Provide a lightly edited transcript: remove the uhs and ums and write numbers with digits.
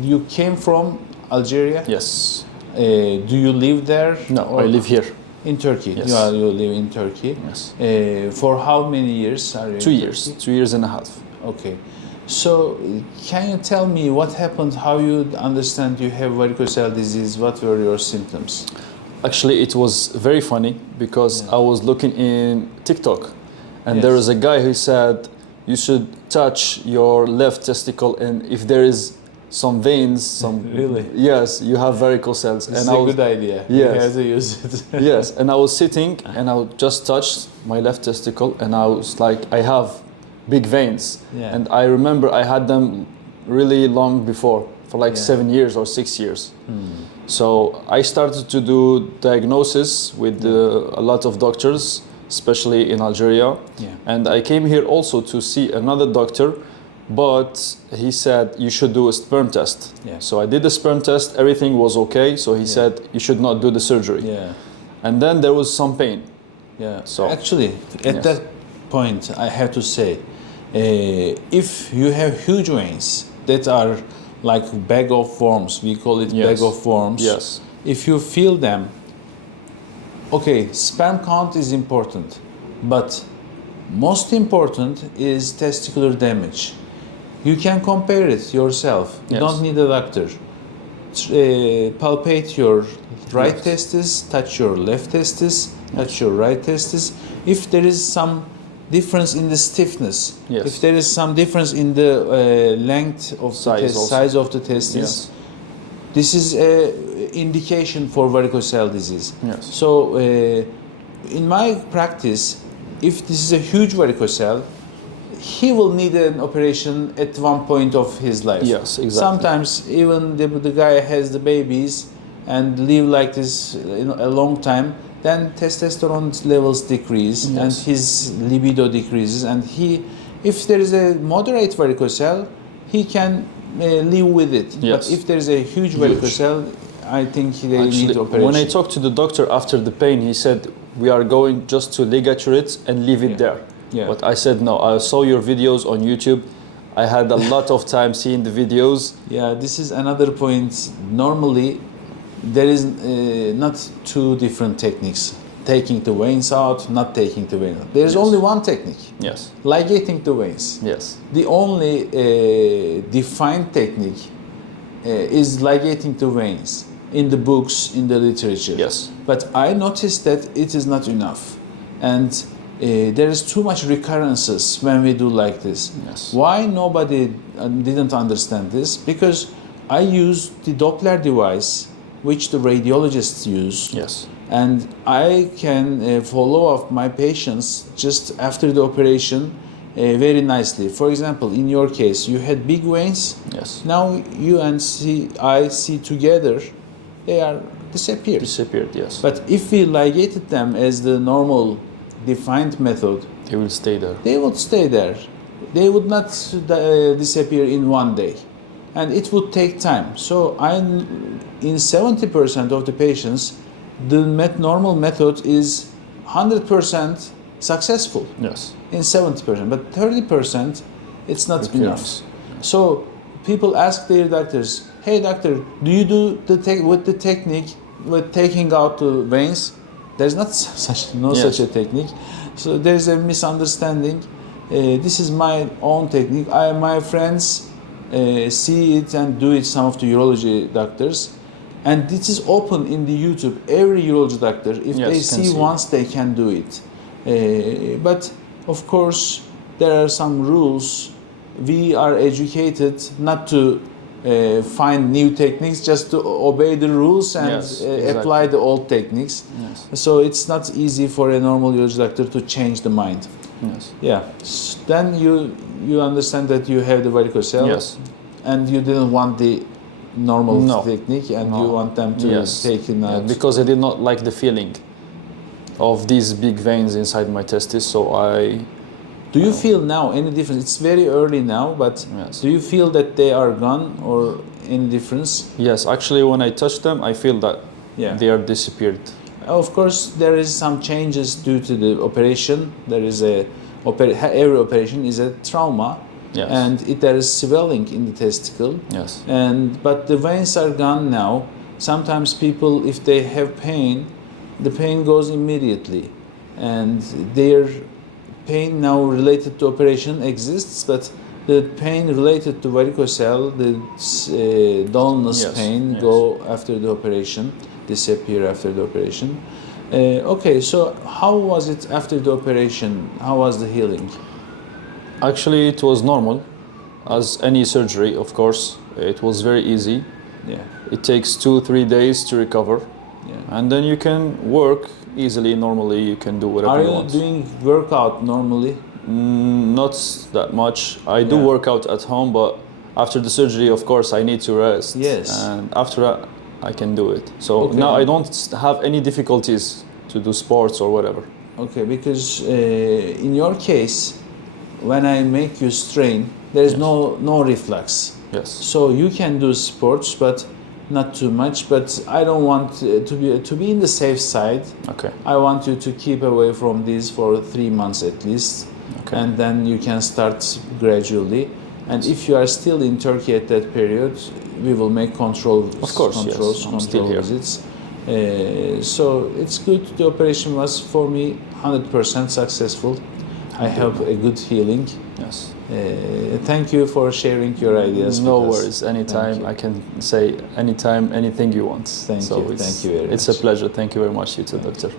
you came from Algeria? Yes. Do you live there? No, or I live here. in Turkey. Yes. You live in Turkey. Yes. For how many years are you? 2 in years. Turkey? 2 years and a half. Okay. So, can you tell me what happened? How you understand you have varicocele disease? What were your symptoms? Actually, it was very funny because I was looking in TikTok, and there was a guy who said you should touch your left testicle, and if there is some veins, Really? Yes, you have varicoceles. This is a good idea. Yes. You have to use it. Yes, and I was sitting and I just touched my left testicle, and I was like, I have big veins, and I remember I had them really long before, for like 7 years or 6 years. So I started to do diagnosis with a lot of doctors, especially in Algeria. And I came here also to see another doctor, but he said you should do a sperm test. So I did the sperm test, everything was okay. So he said you should not do the surgery. And then there was some pain. So actually, at that point, I have to say, if you have huge veins that are like bag of worms, we call it bag of worms. If you feel them, okay, sperm count is important, but most important is testicular damage. You can compare it yourself. You don't need a doctor. Palpate your right testis, touch your left testis, touch your right testis. If there is some difference in the stiffness, if there is some difference in the length of the size of the testis, this is an indication for varicocele disease. So in my practice, if this is a huge varicocele, he will need an operation at one point of his life. Sometimes even the guy has the babies and live like this a long time, then testosterone levels decrease and his libido decreases, and if there is a moderate varicocele, he can live with it. But if there is a huge varicocele, I think they need operation. When I talked to the doctor after the pain, he said we are going just to ligature it and leave it there. But I said no. I saw your videos on YouTube. I had a lot of time seeing the videos. This is another point. Normally, there is not two different techniques. Taking the veins out, not taking the veins out. There is only one technique. Ligating the veins. The only defined technique is ligating the veins in the books, in the literature. But I noticed that it is not enough. And there is too much recurrences when we do like this. Why nobody didn't understand this? Because I use the Doppler device, which the radiologists use, and I can follow up my patients just after the operation very nicely. For example, in your case, you had big veins. Now you and I see together, they are disappeared. But if we ligated them as the normal defined method, they will stay there. They would stay there. They would not disappear in one day, and it would take time. So in 70% of the patients, the normal method is 100% successful. In 70%, but 30% it's not enough. So people ask their doctors, "Hey doctor, do you do with the technique with taking out the veins?" There's not such a technique. So there's a misunderstanding. This is my own technique. My friends see it and do it, some of the urology doctors. And this is open in the YouTube. Every urology doctor, if they see once, they can do it. But of course, there are some rules. We are educated not to find new techniques, just to obey the rules and apply the old techniques. So it's not easy for a normal urology doctor to change the mind. Then you understand that you have the varicocele, and you didn't want the normal technique, and you want them to take it out. Because I did not like the feeling of these big veins inside my testis, so I... Do you feel now any difference? It's very early now, but do you feel that they are gone or any difference? Yes, actually when I touch them, I feel that they are disappeared. Of course, there is some changes due to the operation. There is every operation is a trauma. Yes. and there is swelling in the testicle. Yes. But the veins are gone now. Sometimes people, if they have pain, the pain goes immediately, and their pain now related to operation exists, but the pain related to varicocele, the dullness Yes, pain, yes. go after the operation, disappear after the operation. Okay, so how was it after the operation? How was the healing? Actually, it was normal, as any surgery, of course. It was very easy. Yeah. It takes 2-3 days to recover, Yeah. and then you can work easily. Normally, you can do whatever Are you you want. doing workout normally? Not that much. I do Yeah. work out at home, but after the surgery, of course, I need to rest. Yes. And after that, I can do it. So Okay. now I don't have any difficulties to do sports or whatever. Okay, because in your case, when I make you strain, there is Yes. no reflux. Yes. So you can do sports, but not too much. But I don't want to be in the safe side. Okay. I want you to keep away from these for 3 months at least, Okay. and then you can start gradually. And if you are still in Turkey at that period, we will make control. Of course, controls, yes. I'm still control here. visits. So it's good. The operation was for me 100% successful. I have a good healing. Yes. Thank you for sharing your ideas. No with us. worries. Anytime. Thank you. I can say anytime, anything you want. Thank you. It's, Thank you very it's much. a pleasure. Thank you very much, you too, doctor.